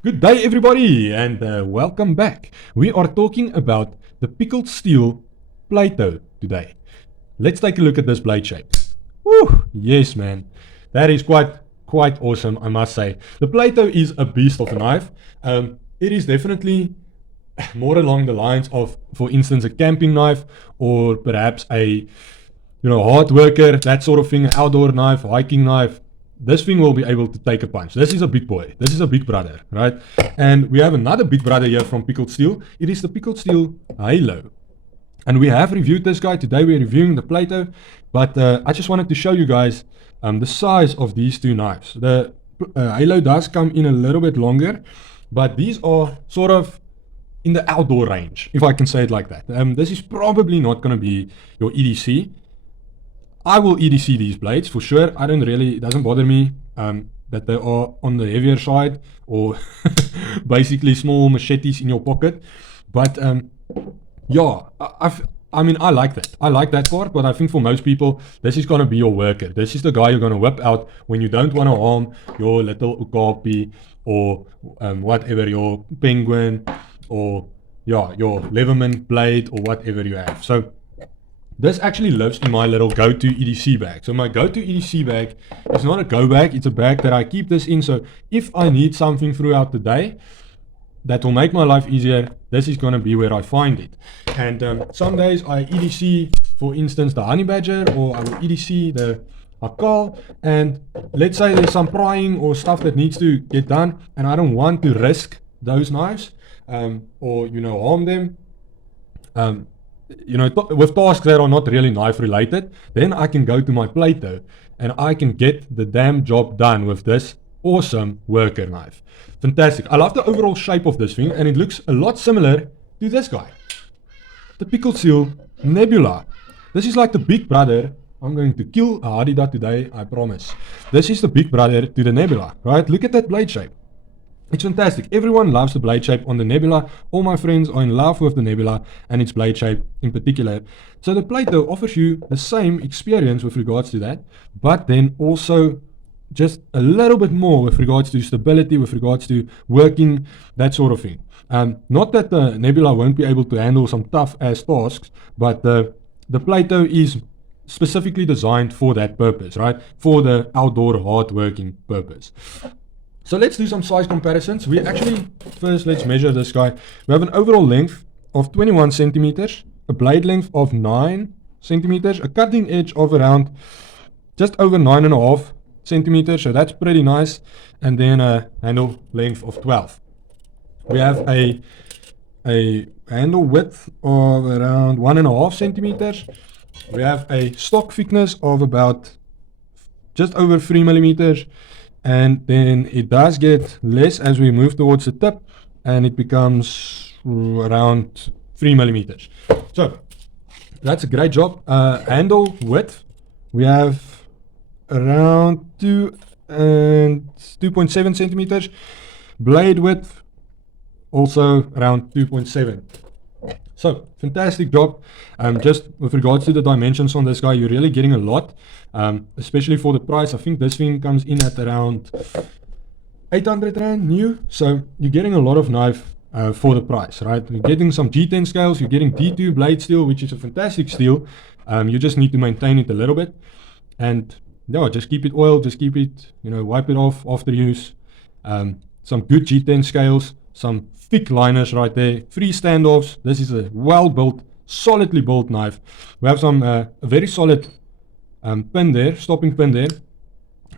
Good day, everybody, and welcome back. We are talking about the pickled steel Plato today. Let's take a look at this blade shape. Woo! Yes, man, that is quite awesome, I must say. The Plato is a beast of a knife. It is definitely more along the lines of, for instance, a camping knife, or perhaps a hard worker, that sort of thing, an outdoor knife, hiking knife. This thing will be able to take a punch. This is a big boy. This is a big brother, right? And we have another big brother here from Pickled Steel. It is the Pickled Steel Halo. And we have reviewed this guy. Today we're reviewing the Plato. But I just wanted to show you guys the size of these two knives. The Halo does come in a little bit longer, but these are sort of in the outdoor range, if I can say it like that. This is probably not going to be your EDC. I will EDC these blades for sure. It doesn't bother me that they are on the heavier side, or basically small machetes in your pocket. But yeah, I like that. I like that part, but I think for most people, this is going to be your worker. This is the guy you're going to whip out when you don't want to harm your little okapi, or whatever, your penguin, or yeah, your Leverman blade, or whatever you have. So this actually lives in my little go-to EDC bag. So my go-to EDC bag is not a go bag, it's a bag that I keep this in. So if I need something throughout the day that will make my life easier, this is going to be where I find it. And some days I EDC, for instance, the honey badger, or I will EDC the akal. And let's say there's some prying or stuff that needs to get done, and I don't want to risk those knives or harm them. With tasks that are not really knife related, then I can go to my Plato and I can get the damn job done with this awesome worker knife. Fantastic. I love the overall shape of this thing, and it looks a lot similar to this guy, the Pickled Steel Nebula. This is like the big brother. I'm going to kill a Hadida today, I promise. This is the big brother to the Nebula, right? Look at that blade shape. It's fantastic. Everyone loves the blade shape on the Nebula. All my friends are in love with the Nebula and its blade shape in particular. So the Plato offers you the same experience with regards to that, but then also just a little bit more with regards to stability, with regards to working, that sort of thing. Not that the Nebula won't be able to handle some tough ass tasks, but the Plato is specifically designed for that purpose, right? For the outdoor hard working purpose. So let's do some size comparisons. Let's measure this guy. We have an overall length of 21 centimeters, a blade length of 9 centimeters, a cutting edge of around just over 9.5 centimeters, so that's pretty nice, and then a handle length of 12. We have a handle width of around 1.5 centimeters. We have a stock thickness of about just over 3 millimeters. And then it does get less as we move towards the tip, and it becomes around 3 millimeters. So that's a great job. Handle width, we have around 2.7 centimeters. Blade width, also around 2.7. So fantastic job. Just with regards to the dimensions on this guy, you're really getting a lot, especially for the price. I think this thing comes in at around 800 Rand new. So you're getting a lot of knife for the price, right? You're getting some G10 scales, you're getting D2 blade steel, which is a fantastic steel. You just need to maintain it a little bit. And yeah, just keep it oiled, just keep it, wipe it off after use. Some good G10 scales, some thick liners right there, 3 standoffs. This is a well-built, solidly built knife. We have some a very solid pin there, stopping pin there.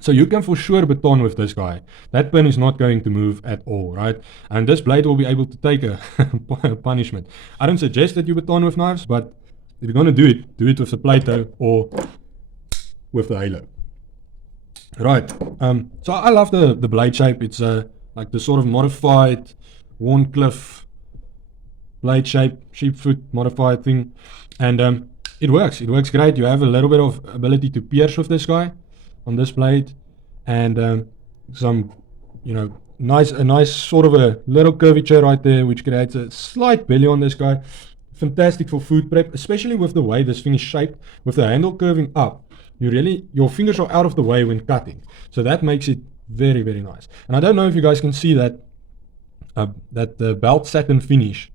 So you can for sure baton with this guy. That pin is not going to move at all, right? And this blade will be able to take a punishment. I don't suggest that you baton with knives, but if you're going to do it with the Plato or with the Halo. Right. So I love the blade shape. It's like the sort of modified Warncliffe blade shape, sheepfoot modified thing, and it works great. You have a little bit of ability to pierce with this guy on this blade, and some a nice sort of a little curvature right there, which creates a slight belly on this guy. Fantastic for food prep, especially with the way this thing is shaped, with the handle curving up. Your fingers are out of the way when cutting, so that makes it very, very nice. And I don't know if you guys can see that that belt satin finish.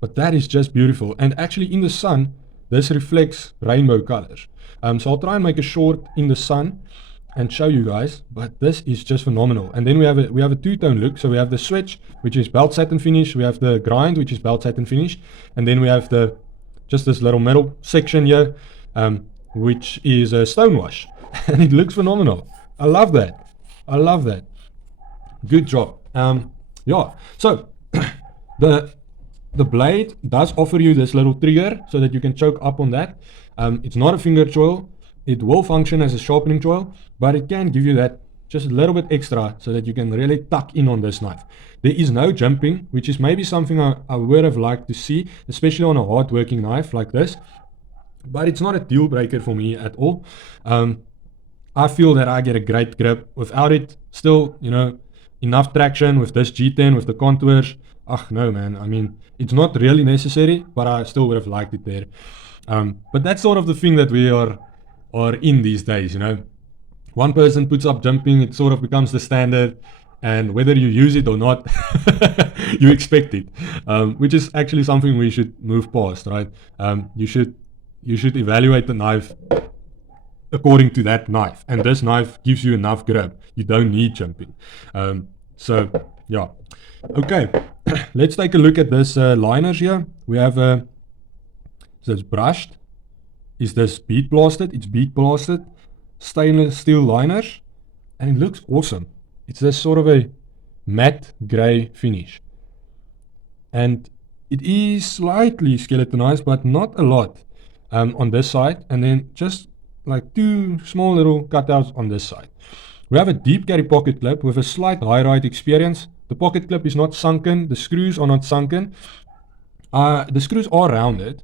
But that is just beautiful. And actually in the sun, this reflects rainbow colors. So I'll try and make a short in the sun and show you guys, but this is just phenomenal. And then we have a two-tone look. So we have the switch, which is belt satin finish. We have the grind, which is belt satin finish. And then we have just this little middle section here, which is a stonewash. And it looks phenomenal. I love that. I love that. Good job. Yeah, so the blade does offer you this little trigger so that you can choke up on that. It's not a finger choil. It will function as a sharpening choil, but it can give you that just a little bit extra so that you can really tuck in on this knife. There is no jumping, which is maybe something I would have liked to see, especially on a hard working knife like this, but it's not a deal breaker for me at all. I feel that I get a great grip without it. Still, you know, enough traction with this G10, with the contours. No, man, I mean, it's not really necessary, but I still would have liked it there. But that's sort of the thing that we are in these days, you know. One person puts up jumping, it sort of becomes the standard, and whether you use it or not, you expect it, which is actually something we should move past, right? You should evaluate the knife according to that knife, and this knife gives you enough grip. You don't need jumping. So yeah, okay. Let's take a look at this liners here. We have so it's brushed. Is this bead blasted? It's bead blasted stainless steel liners, and it looks awesome. It's this sort of a matte gray finish, and it is slightly skeletonized, but not a lot on this side, and then just like two small little cutouts on this side. We have a deep carry pocket clip with a slight high ride experience. The pocket clip is not sunken, the screws are not sunken. The screws are rounded.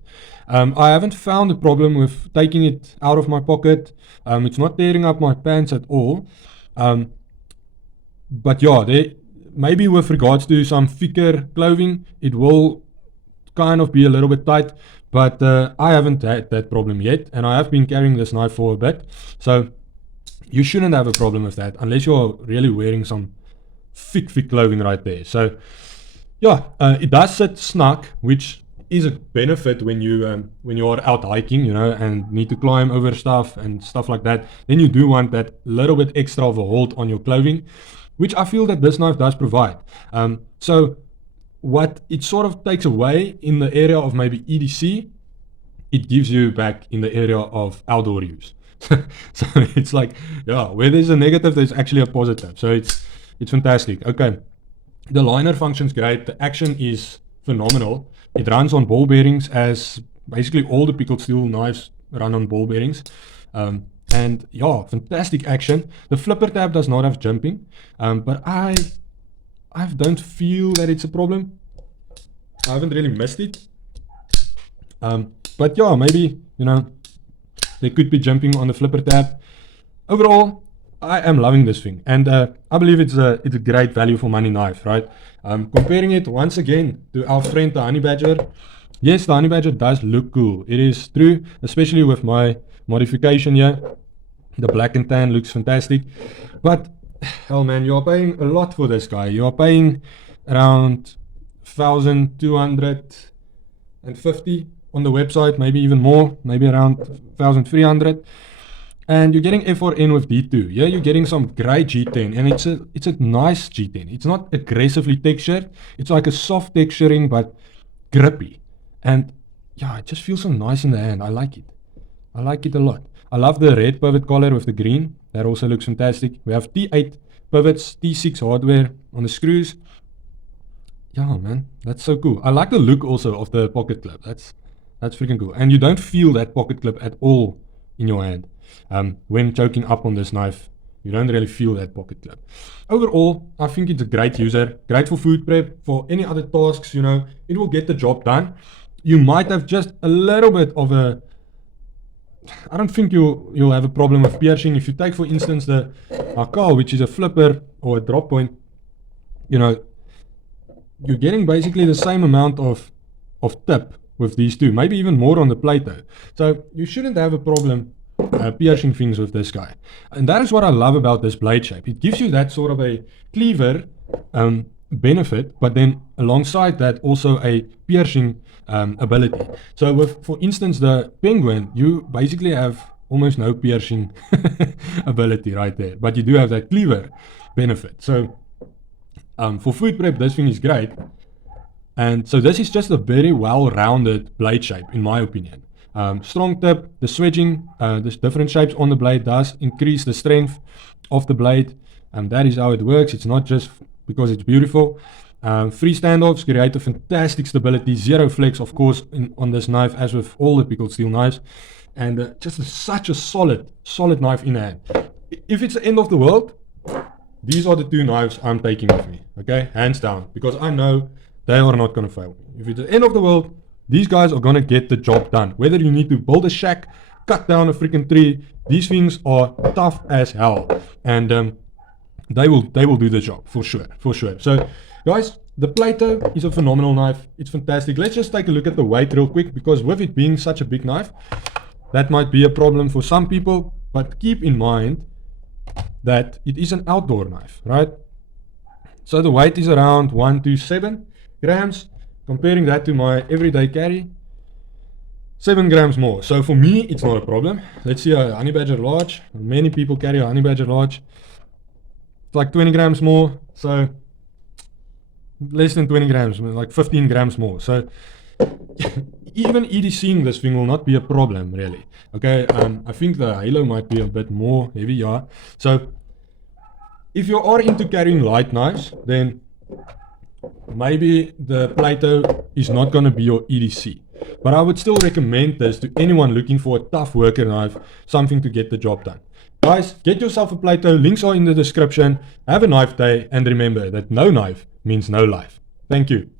I haven't found a problem with taking it out of my pocket. It's not tearing up my pants at all. But yeah, maybe with regards to some thicker clothing, it will kind of be a little bit tight. But I haven't had that problem yet, and I have been carrying this knife for a bit. So you shouldn't have a problem with that unless you're really wearing some thick clothing right there. So yeah, it does sit snug, which is a benefit when you are out hiking, you know, and need to climb over stuff and stuff like that. Then you do want that little bit extra of a hold on your clothing, which I feel that this knife does provide. So what it sort of takes away in the area of maybe EDC, it gives you back in the area of outdoor use. So it's like, yeah, where there's a negative, there's actually a positive. So it's fantastic. Okay, the liner functions great. The action is phenomenal. It runs on ball bearings, as basically all the pickled steel knives run on ball bearings. And yeah, fantastic action. The flipper tab does not have jumping, but I don't feel that it's a problem. I haven't really missed it. But yeah, maybe, you know, there could be jumping on the flipper tab. Overall, I am loving this thing, and I believe it's a great value for money knife, right? Comparing it once again to our friend the Honey Badger. Yes, the Honey Badger does look cool. It is true, especially with my modification here. The black and tan looks fantastic, but hell man, you are paying a lot for this guy. You are paying around 1,250 on the website, maybe even more, maybe around 1,300. And you're getting FRN with D2. Yeah, you're getting some great G10, and it's a nice G10. It's not aggressively textured. It's like a soft texturing, but grippy. And yeah, it just feels so nice in the hand. I like it. I like it a lot. I love the red pivot collar with the green. That also looks fantastic. We have T8 pivots, T6 hardware on the screws. Yeah, man, that's so cool. I like the look also of the pocket clip. That's freaking cool. And you don't feel that pocket clip at all in your hand. When choking up on this knife, you don't really feel that pocket clip. Overall, I think it's a great user, great for food prep, for any other tasks, you know, it will get the job done. You might have just a little bit of a, I don't think you'll have a problem with piercing. If you take, for instance, the Akal, which is a flipper or a drop point, you know, you're getting basically the same amount of tip with these two, maybe even more on the Plato. So you shouldn't have a problem piercing things with this guy. And that is what I love about this blade shape. It gives you that sort of a cleaver benefit, but then alongside that also a piercing ability. So with, for instance, the penguin, you basically have almost no piercing ability right there, but you do have that cleaver benefit. So for food prep, this thing is great. And so this is just a very well-rounded blade shape, in my opinion. Strong tip, the swedging, the different shapes on the blade does increase the strength of the blade, and that is how it works. It's not just because it's beautiful. 3 standoffs create a fantastic stability, 0 flex, of course, on this knife, as with all the pickled steel knives, and just such a solid knife in hand. If it's the end of the world, these are the 2 knives I'm taking with me, okay, hands down, because I know they are not going to fail me. If it's the end of the world, these guys are going to get the job done. Whether you need to build a shack, cut down a freaking tree, these things are tough as hell, and they will do the job for sure. So guys, the Plato is a phenomenal knife. It's fantastic. Let's just take a look at the weight real quick, because with it being such a big knife, that might be a problem for some people, but keep in mind that it is an outdoor knife, right? So the weight is around 127 grams. Comparing that to my everyday carry, 7 grams more. So for me, it's not a problem. Let's see a honey badger large. Many people carry a honey badger large. It's like 20 grams more. So less than 20 grams, like 15 grams more. So even EDCing this thing will not be a problem, really. Okay, I think the halo might be a bit more heavy, yeah. So if you are into carrying light knives, then maybe the Plato is not going to be your EDC. But I would still recommend this to anyone looking for a tough worker knife, something to get the job done. Guys, get yourself a Plato, links are in the description. Have a knife day, and remember that no knife means no life. Thank you.